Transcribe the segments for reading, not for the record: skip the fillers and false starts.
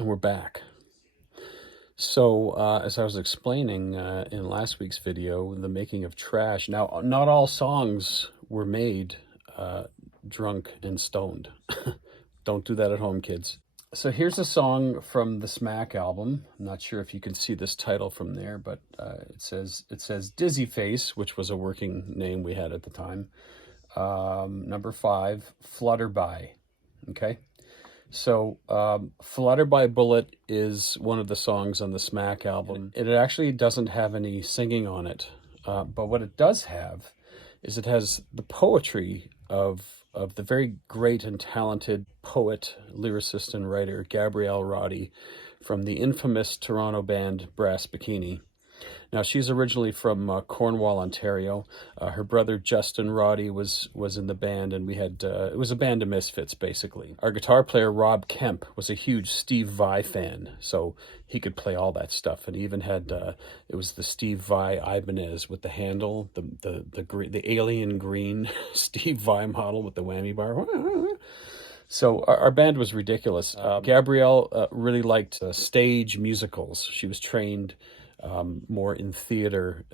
And we're back. So as I was explaining in last week's video, the making of trash. Now, not all songs were made drunk and stoned. Don't do that at home, kids. So here's a song from the Smack album. I'm not sure if you can see this title from there, but it says Dizzy Face, which was a working name we had at the time. Number 5, Flutterby. Okay. So Flutterby Bullet is one of the songs on the Smack album. It actually doesn't have any singing on it, but what it does have is it has the poetry of the very great and talented poet, lyricist, and writer Gabrielle Roddy from the infamous Toronto band Brass Bikini. Now, she's originally from Cornwall, Ontario. Her brother Justin Roddy was in the band, and we had it was a band of misfits, basically. Our guitar player Rob Kemp was a huge Steve Vai fan, so he could play all that stuff. And he even had it was the Steve Vai Ibanez with the handle, the alien green Steve Vai model with the whammy bar. So our band was ridiculous. Gabrielle really liked stage musicals. She was trained more in theater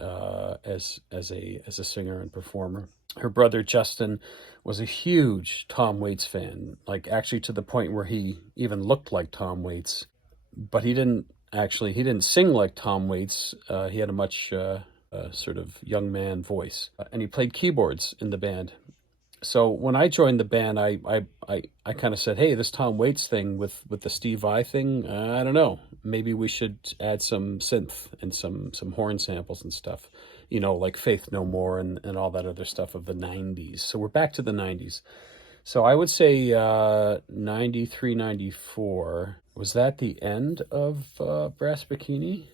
as a singer and performer. Her brother Justin was a huge Tom Waits fan, like actually to the point where he even looked like Tom Waits, but he didn't sing like Tom Waits. He had a much sort of young man voice, and he played keyboards in the band. So when I joined the band, I kind of said, hey, this Tom Waits thing with the Steve Vai thing, I don't know. Maybe we should add some synth and some horn samples and stuff, you know, like Faith No More and all that other stuff of the 90s. So we're back to the 90s. So I would say 93, 94. Was that the end of Brass Bikini?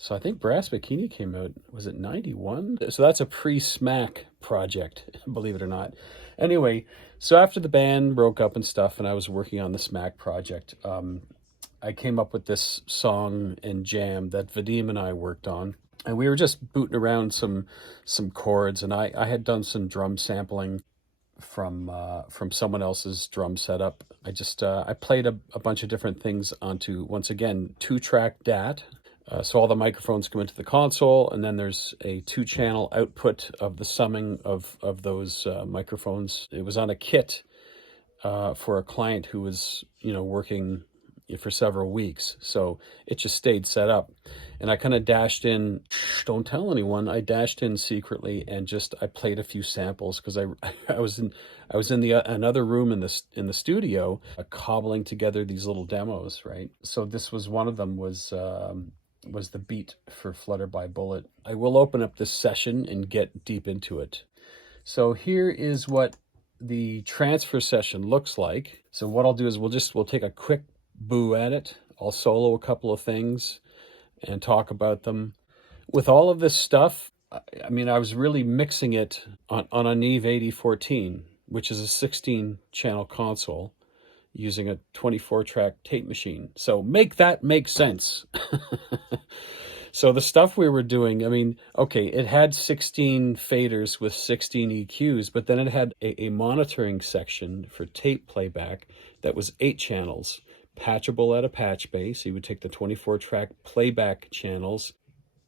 So I think Brass Bikini came out, was it 91? So that's a pre-Smack project, believe it or not. Anyway, so after the band broke up and stuff, and I was working on the Smack project, I came up with this song and jam that Vadim and I worked on. And we were just booting around some chords, and I had done some drum sampling from someone else's drum setup. I played a bunch of different things onto, once again, 2-track DAT. So all the microphones come into the console, and then there's a 2-channel output of the summing of those microphones. It was on a kit for a client who was, working for several weeks. So it just stayed set up. And I kind of dashed in, don't tell anyone, I dashed in secretly and I played a few samples because I was in another room in the studio cobbling together these little demos, right? So this was one of them was the beat for Flutterby Bullet. I will open up this session and get deep into it. So here is what the transfer session looks like. So what I'll do is we'll take a quick boo at it. I'll solo a couple of things and talk about them. With all of this stuff, I mean, I was really mixing it on a Neve 8014, which is a 16-channel console, using a 24-track tape machine. So make that make sense. So the stuff we were doing, I mean, okay, it had 16 faders with 16 EQs, but then it had a monitoring section for tape playback that was 8 channels, patchable at a patch bay. So you would take the 24-track playback channels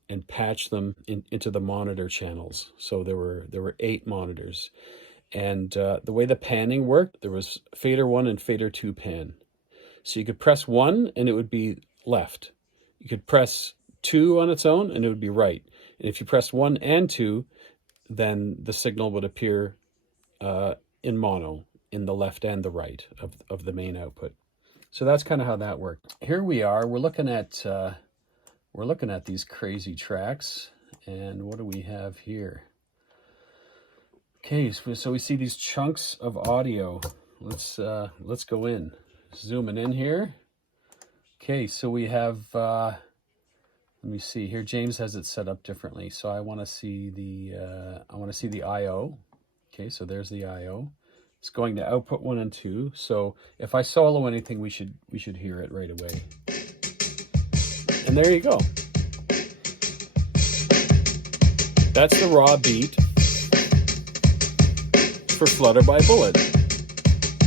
and patch them into the monitor channels. So there were 8 monitors. And the way the panning worked, there was fader 1 and fader 2 pan. So you could press 1 and it would be left. You could press 2 on its own and it would be right. And if you press 1 and 2, then the signal would appear in mono, in the left and the right of the main output. So that's kind of how that worked. Here we are. We're looking at these crazy tracks. And what do we have here? Okay, so we see these chunks of audio. Let's go in. Zooming in here. Okay, so we have, let me see here. James has it set up differently. So I want to see the I/O. Okay, so there's the I/O. It's going to output 1 and 2. So if I solo anything, we should hear it right away. And there you go. That's the raw beat for Flutterby Bullet.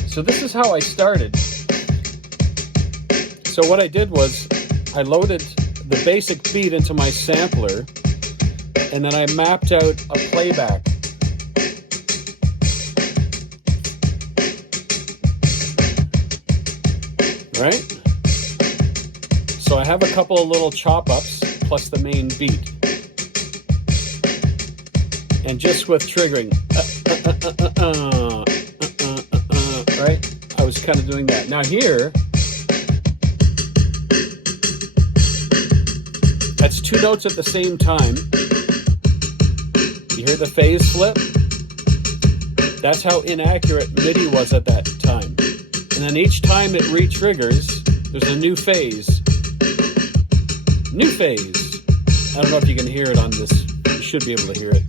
So this is how I started. So what I did was I loaded the basic beat into my sampler, and then I mapped out a playback. Right? So I have a couple of little chop ups plus the main beat. And just with triggering, right? I was kind of doing that. Now here, that's two notes at the same time. You hear the phase flip? That's how inaccurate MIDI was at that time. And then each time it re-triggers, there's a new phase. New phase. I don't know if you can hear it on this. You should be able to hear it.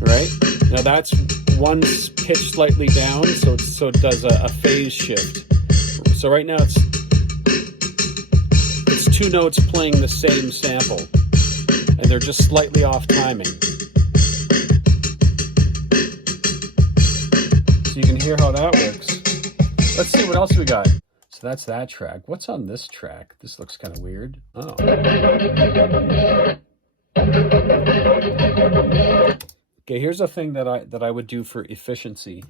Right? Now that's one pitch slightly down, so it does a phase shift. So right now it's two notes playing the same sample, and they're just slightly off timing. So you can hear how that works. Let's see what else we got. So that's that track. What's on this track? This looks kind of weird. Oh. Okay, here's a thing that I would do for efficiency.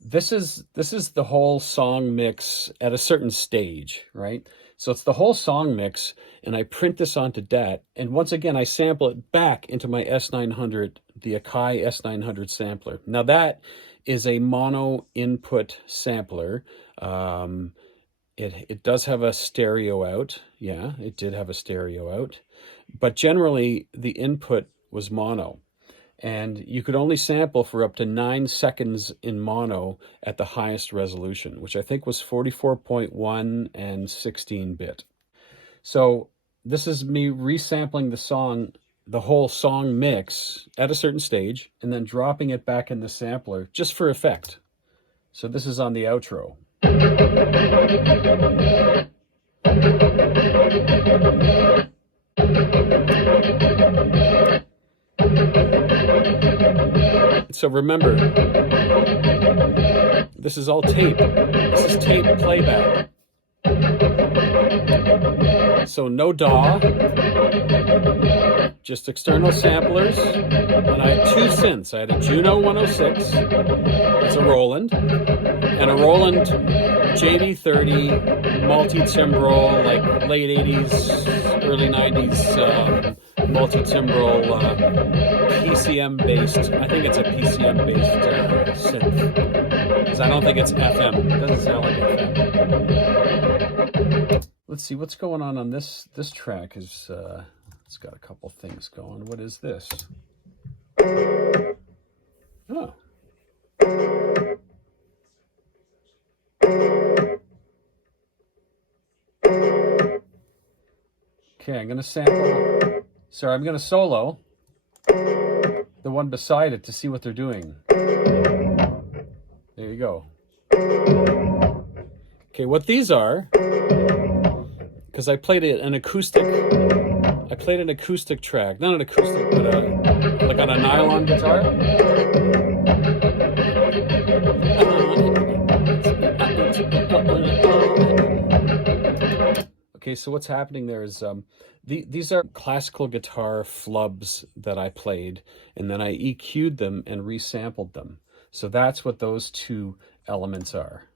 This is the whole song mix at a certain stage, right? So it's the whole song mix, and I print this onto DAT, and once again I sample it back into my S900, the Akai S900 sampler. Now that is a mono input sampler. It does have a stereo out. Yeah, it did have a stereo out, but generally the input was mono. And you could only sample for up to 9 seconds in mono at the highest resolution, which I think was 44.1 and 16-bit. So this is me resampling the song, the whole song mix at a certain stage, and then dropping it back in the sampler just for effect. So this is on the outro. So remember, this is all tape. This is tape playback. So no DAW, just external samplers. And I had two synths. I had a Juno 106, it's a Roland, and a Roland JD30 multi-timbral, like late 80s, early 90s multi-timbral PCM-based, I think it's a PCM-based synth, because I don't think it's FM. It doesn't sound like FM. Let's see what's going on this track. Is it's got a couple things going. What is this? Oh. Okay, I'm going to sample. Sorry, I'm going to solo the one beside it to see what they're doing. There you go. Okay, what these are, because I played an acoustic. I played an acoustic track, not an acoustic, but like on a nylon guitar. Okay, so what's happening there is these are classical guitar flubs that I played, and then I EQ'd them and resampled them. So that's what those two elements are.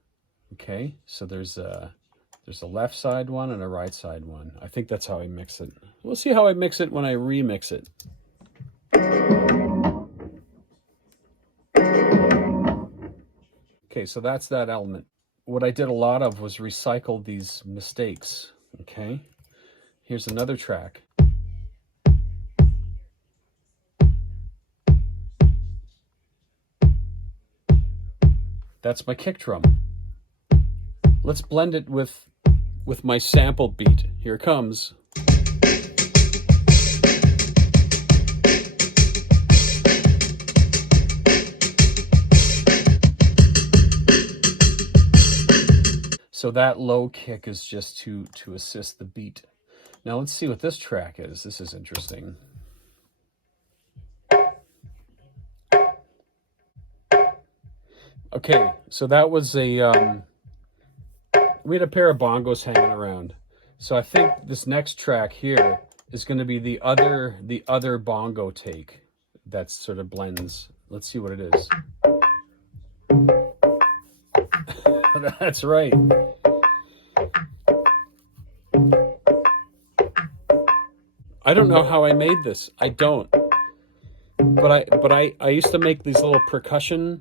Okay, so there's a left side one and a right side one. I think that's how I mix it. We'll see how I mix it when I remix it. Okay, so that's that element. What I did a lot of was recycle these mistakes. Okay, here's another track. That's my kick drum. Let's blend it with my sample beat. Here it comes. So that low kick is just to assist the beat. Now let's see what this track is. This is interesting. Okay, so that was a we had a pair of bongos hanging around. So I think this next track here is going to be the other bongo take that sort of blends. Let's see what it is. That's right. I don't know how I made this. I don't. But I used to make these little percussion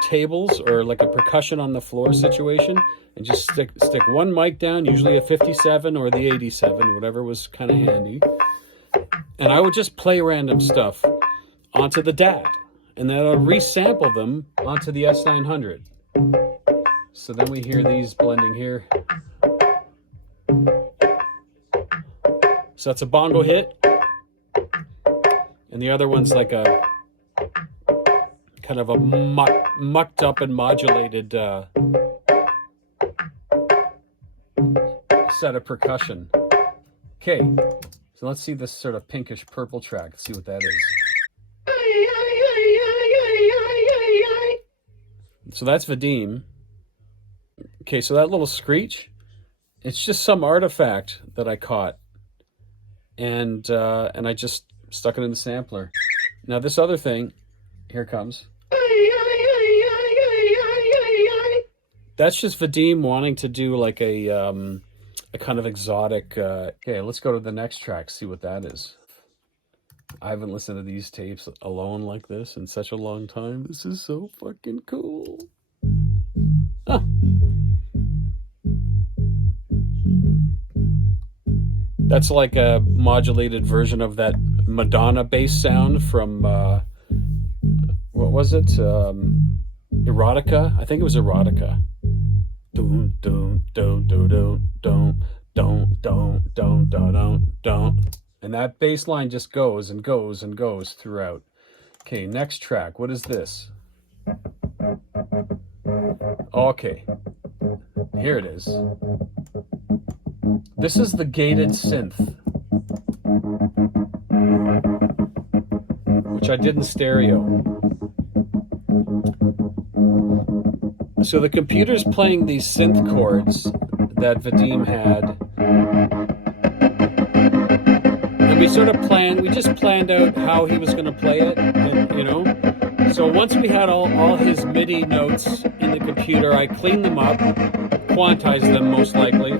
tables, or like a percussion on the floor situation, and just stick one mic down, usually a 57 or the 87, whatever was kind of handy. And I would just play random stuff onto the DAT, and then I'll resample them onto the S900. So then we hear these blending here. So that's a bongo hit. And the other one's like a kind of a mucked up and modulated set of percussion. Okay, so let's see this sort of pinkish purple track. Let's see what that is. So that's Vadim. Okay, so that little screech, it's just some artifact that I caught, and I just stuck it in the sampler. Now this other thing, here it comes. That's just Vadim wanting to do like a kind of exotic. Okay, let's go to the next track, see what that is. I haven't listened to these tapes alone like this in such a long time. This is so fucking cool. Ah. That's like a modulated version of that Madonna bass sound from, what was it? Erotica? I think it was Erotica. Don't, don't, don't, don't, don't, don't, don't, don't, don't, don't. And that bass line just goes and goes and goes throughout. Okay, next track. What is this? Okay. Here it is. This is the gated synth, which I did in stereo. So the computer's playing these synth chords that Vadim had. And we just planned out how he was going to play it, and, you know. So once we had all his MIDI notes in the computer, I cleaned them up, quantized them most likely,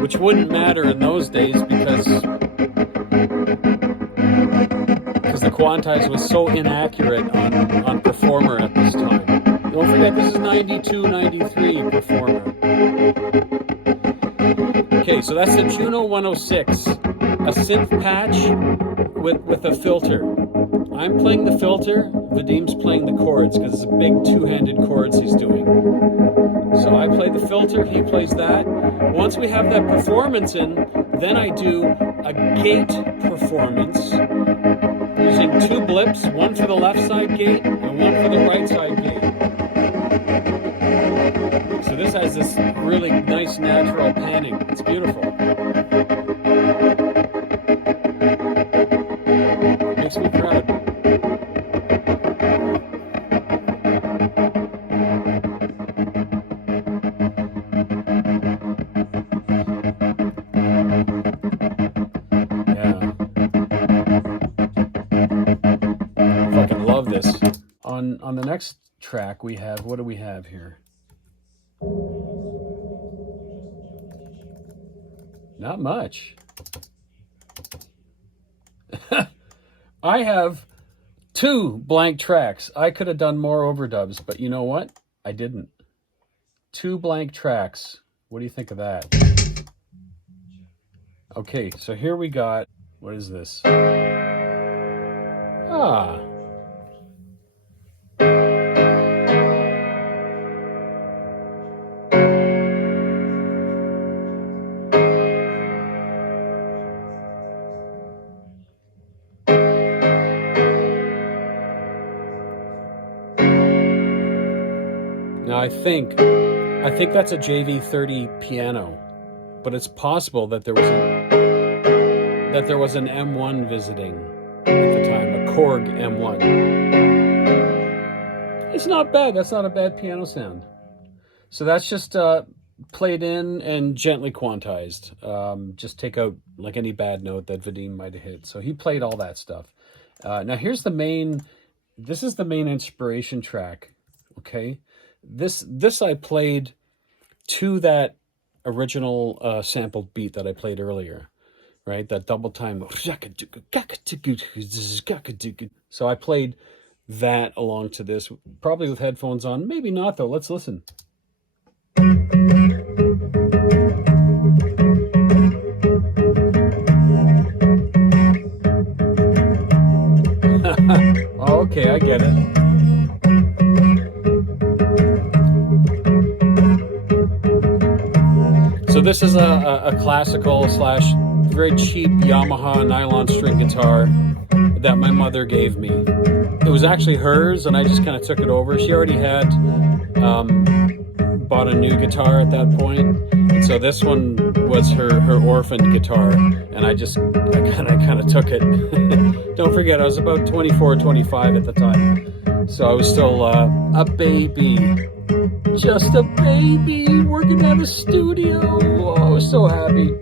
which wouldn't matter in those days because the quantize was so inaccurate on Performer at this time. Don't forget, this is 92, 93 Performer. Okay, so that's the Juno 106, a synth patch with a filter. I'm playing the filter, Vadim's playing the chords, because it's big two-handed chords he's doing. So I play the filter, he plays that. Once we have that performance in, then I do a gate performance using two blips, one for the left side gate and one for the right side gate. So this has this really nice natural panning. It's beautiful. It makes me proud. On the next track we have, what do we have here? Not much. I have 2 blank tracks. I could have done more overdubs, but you know what? I didn't. 2 blank tracks. What do you think of that? Okay, so here we got, what is this? Ah. Now I think that's a JV30 piano, but it's possible that there was an M1 visiting at the time, a Korg M1. It's not bad. That's not a bad piano sound. So that's just played in and gently quantized. Just take out like any bad note that Vadim might have hit. So he played all that stuff. Now here's the main, this is the main inspiration track, okay? This I played to that original sampled beat that I played earlier, right? That double time. So I played that along to this, probably with headphones on. Maybe not though. Let's listen. Okay, I get it. So this is a classical slash very cheap Yamaha nylon string guitar that my mother gave me. It was actually hers, and I just kind of took it over. She already had bought a new guitar at that point, and so this one was her orphan guitar, and I kind of took it. Don't forget, I was about 24, 25 at the time, so I was still a baby, just a baby working at a studio. Oh, I was so happy.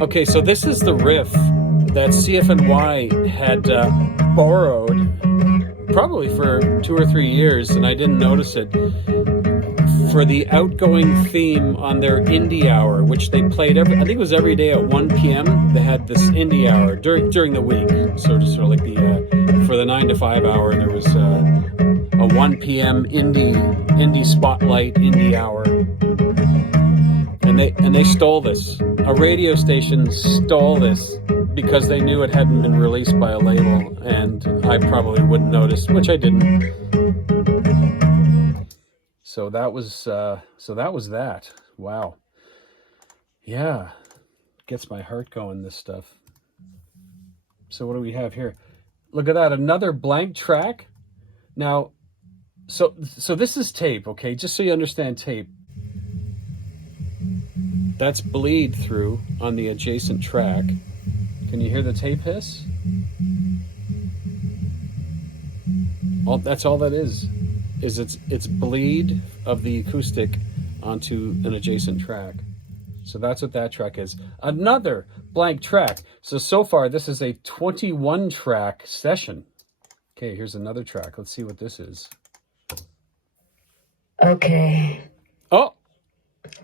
Okay, so this is the riff that CFNY had borrowed probably for 2 or 3 years, and I didn't notice it, for the outgoing theme on their indie hour, which they played I think it was every day at 1 p.m. They had this indie hour during the week, sort of like the for the 9 to 5 hour, there was a 1 p.m. indie spotlight indie hour, and they stole this. A radio station stole this because they knew it hadn't been released by a label, and I probably wouldn't notice, which I didn't. So that was that. Wow. Yeah, gets my heart going, this stuff. So what do we have here? Look at that, another blank track. Now, so this is tape, okay? Just so you understand tape. That's bleed through on the adjacent track. Can you hear the tape hiss? That's all that is it's bleed of the acoustic onto an adjacent track. So that's what that track is. Another blank track. So far this is a 21 track session. Okay, here's another track. Let's see what this is. Okay. Oh!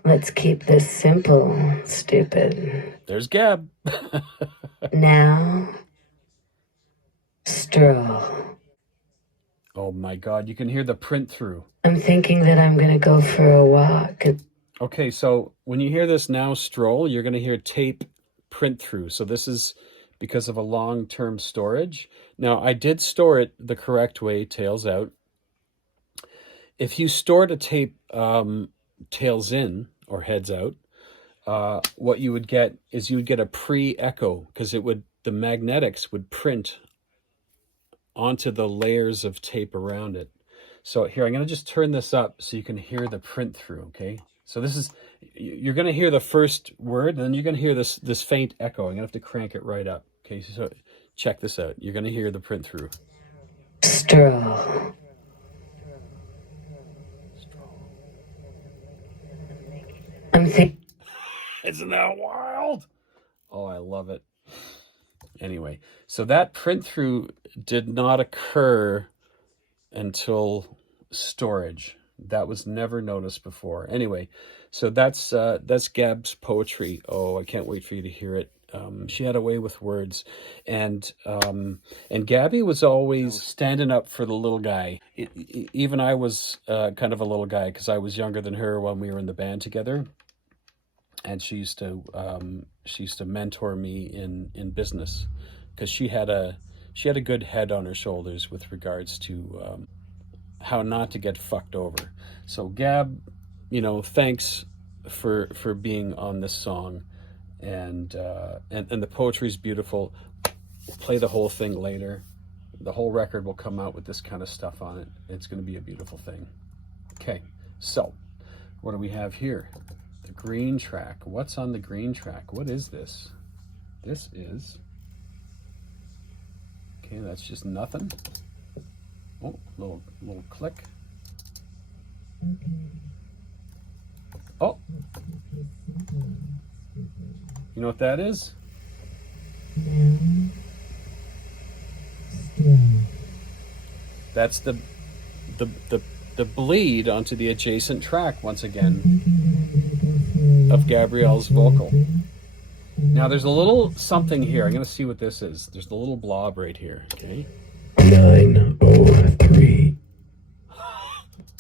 Let's keep this simple, stupid. There's Gab. Now, stroll. Oh my God, you can hear the print through. I'm thinking that I'm gonna go for a walk. Okay, so when you hear this now stroll, you're gonna hear tape print through. So this is because of a long-term storage. Now, I did store it the correct way, tails out. If you stored a tape tails in or heads out, what you would get is you would get a pre-echo, because the magnetics would print onto the layers of tape around it. So here, I'm going to just turn this up so you can hear the print through, okay? So this is, you're going to hear the first word, and then you're going to hear this faint echo. I'm going to have to crank it right up. Okay, so check this out. You're going to hear the print through. Stroll. I'm thinking. Isn't that wild? Oh, I love it. Anyway, so that print through did not occur until storage. That was never noticed before. Anyway, so that's Gab's poetry. Oh, I can't wait for you to hear it. She had a way with words, and Gabby was always standing up for the little guy. Even I was kind of a little guy, because I was younger than her when we were in the band together, and she used to mentor me in business, because she had a good head on her shoulders with regards to how not to get fucked over. So Gab, thanks for being on this song, and the poetry's beautiful. We'll play the whole thing later. The whole record will come out with this kind of stuff on it. It's going to be a beautiful thing. Okay, so what do we have here? The green track. What's on the green track? What is this? This is... Okay, that's just nothing. Oh, little click. Oh, you know what that is? That's the bleed onto the adjacent track once again of Gabrielle's vocal. Now there's a little something here. I'm going to see what this is. There's the little blob right here, okay? 903.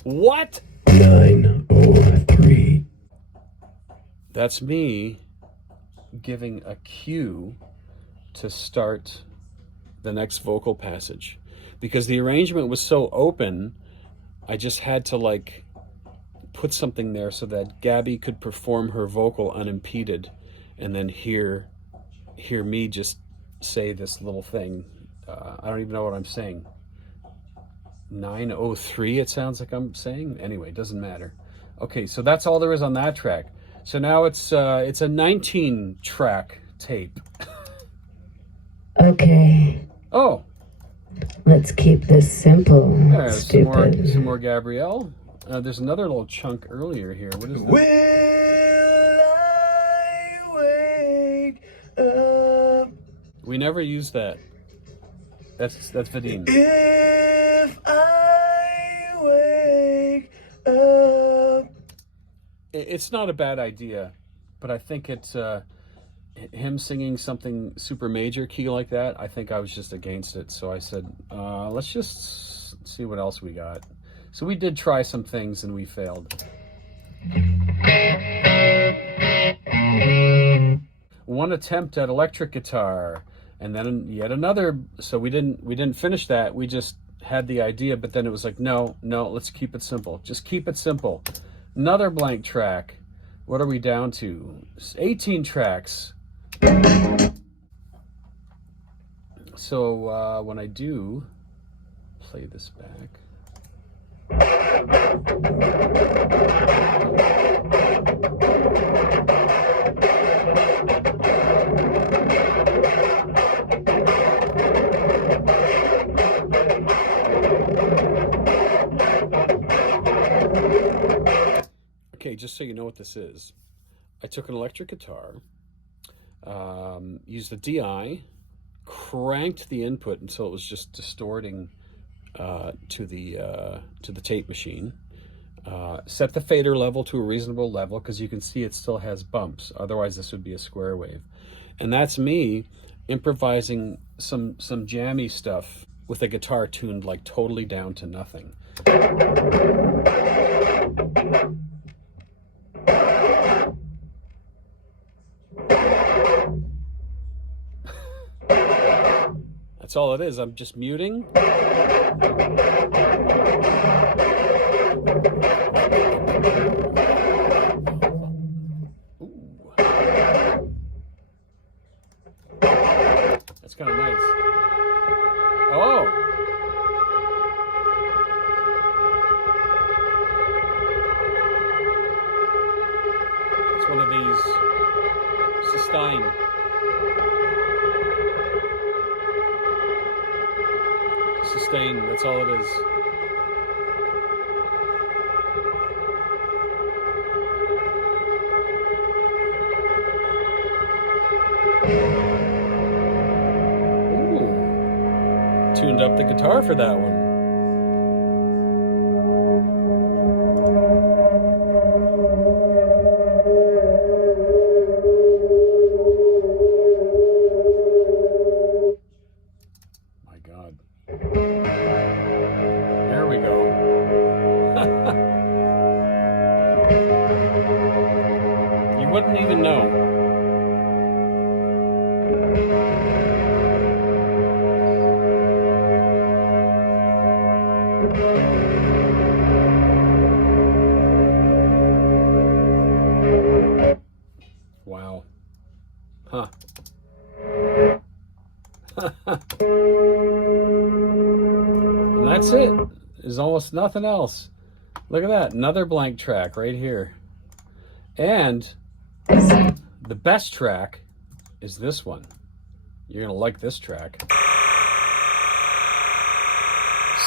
What? 903. That's me giving a cue to start the next vocal passage. Because the arrangement was so open, I just had to like put something there so that Gabby could perform her vocal unimpeded, and then hear me just say this little thing. I don't even know what I'm saying. 903 it sounds like I'm saying. Anyway, it doesn't matter. Okay, so that's all there is on that track. So now it's a 19 track tape. Okay. Oh, let's keep this simple. Stupid. Some more Gabrielle. There's another little chunk earlier here. What is that? Will I wake up? We never use that. That's Vadim. If I wake up. It's not a bad idea, but I think it's him singing something super major key like that. I think I was just against it, so I said, let's just see what else we got. So we did try some things and we failed. One attempt at electric guitar, and then yet another. So we didn't finish that. We just had the idea, but then it was like, no, let's keep it simple. Just keep it simple. Another blank track. What are we down to? 18 tracks. So when I do play this back. Okay, just so you know what this is, I took an electric guitar, used the DI, cranked the input until it was just distorting to the tape machine, set the fader level to a reasonable level because you can see it still has bumps. Otherwise, this would be a square wave. And that's me improvising some jammy stuff with a guitar tuned like totally down to nothing. That's all it is. I'm just muting. Ooh. That's kind of nice. Oh. It's one of these sustain. Sustain, that's all it is. Ooh. Tuned up the guitar for that one. My God. There we go. You wouldn't even know. Wow. Huh. And that's it. There's almost nothing else. Look at that. Another blank track right here. And the best track is this one. You're going to like this track.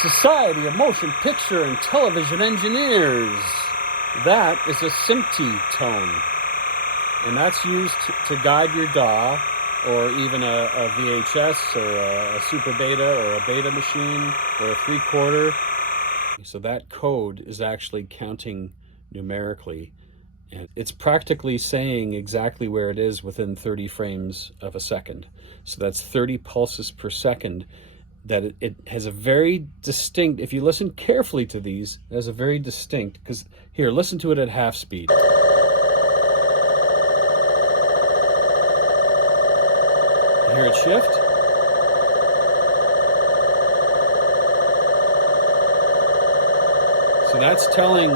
Society of Motion Picture and Television Engineers. That is a SMPTE tone. And that's used to guide your DAW, or even a VHS, or a Super Beta, or a Beta machine, or a 3/4. So that code is actually counting numerically. And it's practically saying exactly where it is within 30 frames of a second. So that's 30 pulses per second. That it has a very distinct, if you listen carefully to these, it has a very distinct, because here, listen to it at half speed. Hear it shift? So that's telling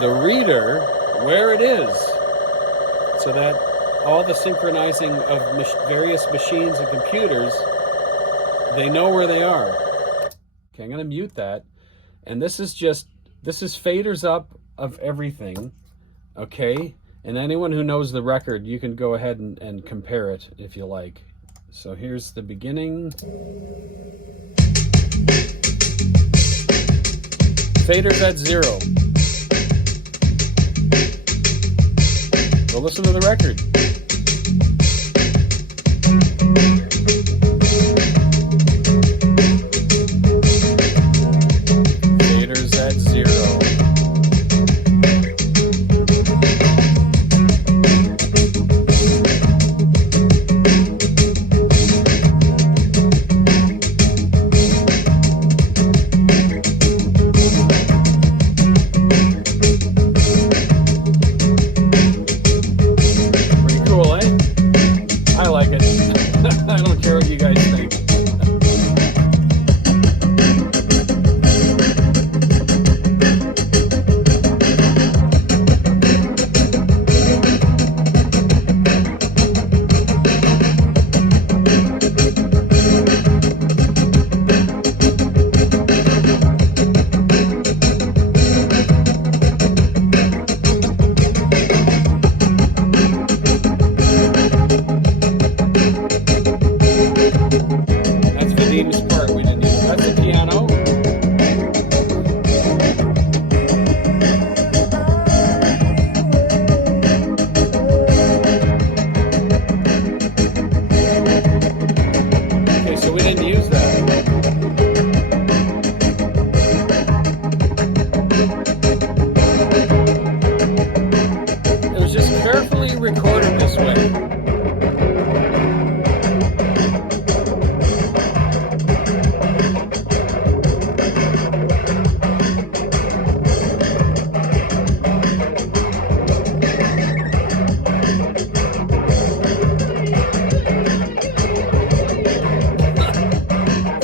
the reader where it is, so that all the synchronizing of various machines and computers, they know where they are. Okay, I'm going to mute that. And this is faders up of everything, okay? And anyone who knows the record, you can go ahead and compare it if you like. So here's the beginning. Faders at 0. Go listen to the record. Faders at 0. I don't care what you guys think. Part we didn't use. That's the piano. Okay, so we didn't use that. It was just carefully recorded this way.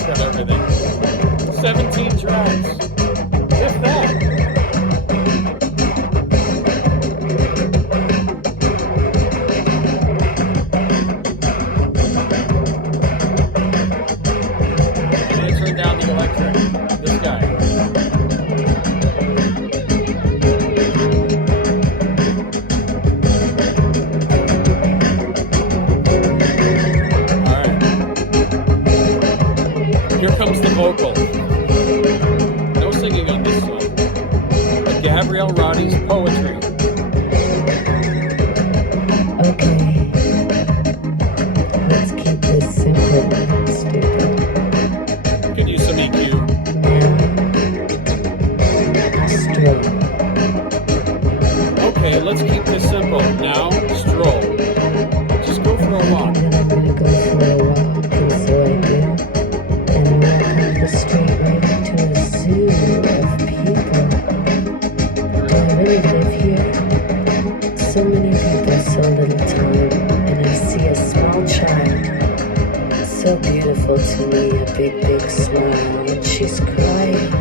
Got everything. 17 tracks. If that. I'm gonna turn down the electric. This guy. Here comes the vocal. No singing on this song. But Gabrielle Roddy's poetry. Okay. Let's keep this simple, stupid. Could use some EQ. Now, stroll. Okay, let's keep this simple. Now, stroll. Just go for a walk. And I'm gonna go for a walk, and so I do. And walk up the street right into a zoo of people. Do I really live here? So many people, so little time. And I see a small child, so beautiful to me, a big, big smile, and she's crying.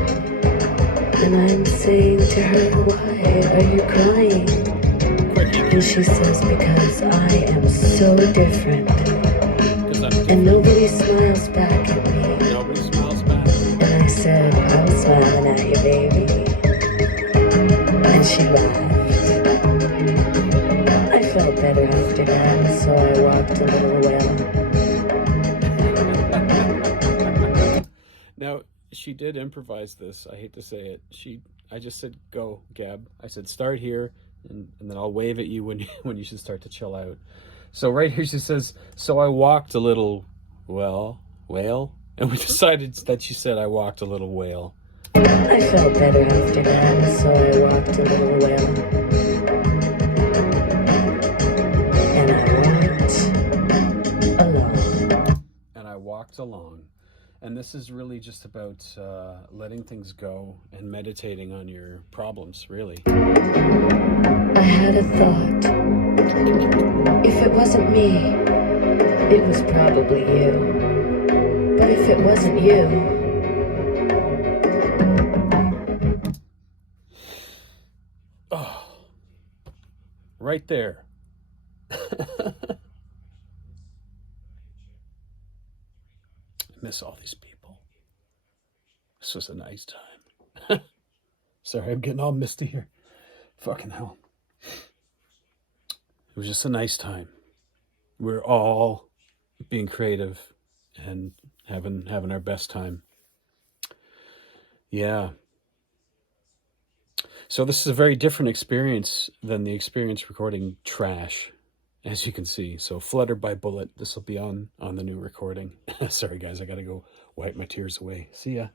And I'm saying to her, why are you crying? And she says, because I am so different. And nobody smiles back at me. Nobody smiles back. And I said, I'm smiling at you, baby. And she laughed. I felt better after that, so I walked a little well. Now, she she did improvise this. I hate to say it. I just said, go, Gab. I said, start here, and then I'll wave at you when you should start to chill out. So right here she says, so I walked a little, whale, and we decided that she said I walked a little whale. I felt better after that, so I walked a little well. And I walked along. And this is really just about letting things go and meditating on your problems, really. I had a thought. If it wasn't me, it was probably you. But if it wasn't you, oh, right there. I miss all these people. This was a nice time. Sorry, I'm getting all misty here. Fucking hell. It was just a nice time. We're all being creative and having our best time. Yeah. So this is a very different experience than the experience recording Trash, as you can see. So Flutterby Bullet, this will be on the new recording. Sorry guys, I gotta go wipe my tears away. See ya.